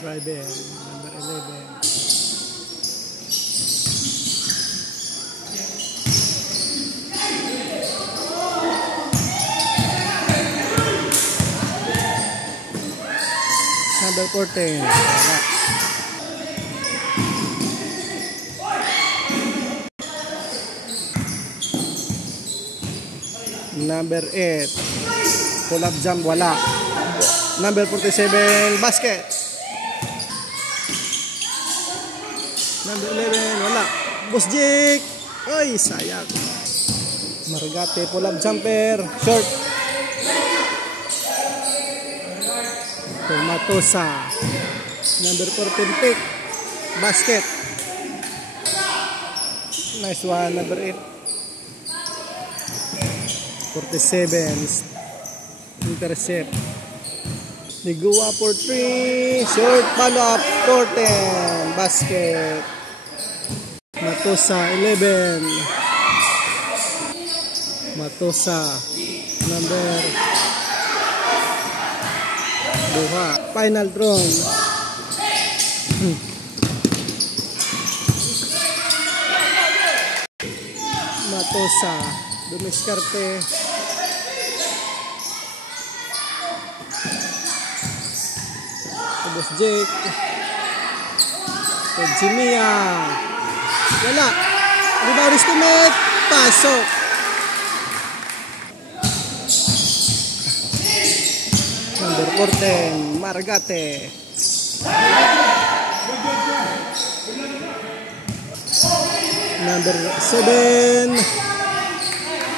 Driver, number 11. Number 14. Number 8. Pull-up jump, wala. Number 47, basket. Number 11, wala. Boss Jake. Ay, sayang. Margate, pull-up jumper, short. Matosa. Number 14, pick. Basket. Nice one, number 8. 47. Intercept. Ligua for 3. Short, follow-up, 14. Basket. Matosa, 11. Matosa. Number Buha. Final throw. Matosa. Dumiskarte. Boss Jake. Jimia. Wala. Rebound estimate. Pasok. Number 14, Margate. Number 7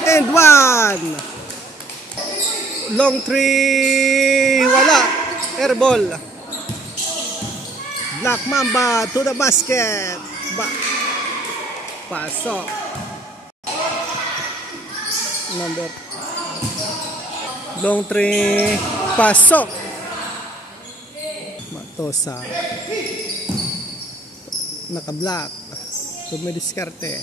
and 1. Long 3, wala. Airball. Black Mamba to the basket. Pasok. Number long 3. Pasok. Matosa. Naka-black. Tumidiskarte.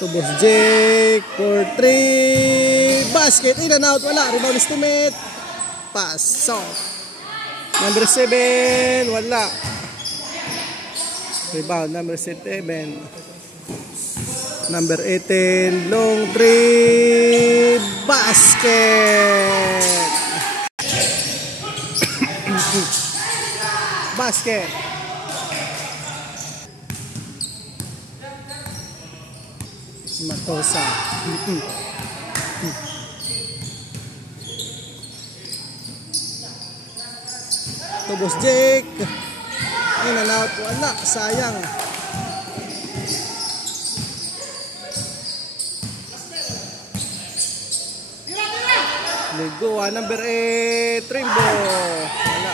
Boss Jake for 3. Basket. In and out. Wala. Rebound estimate. Pasok. Number 7. Wala. Rebound. Number 7. Number 18. Long 3. Basket. Basket. Matosa. Boss Jake. In and out. Wala. Sayang. Ligua. Number 8. Trimbo. Wala.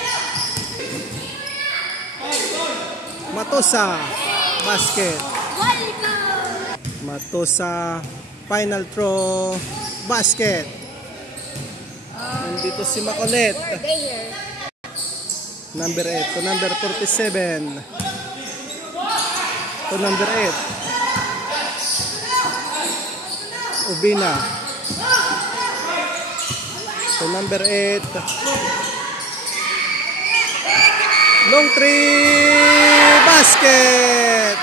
Matosa. Basket. Matosa. Final throw. Basket. Nandito si Macolet. Number 8 to number 47. To number 8. Ubina. To number 8. Long 3. Basket.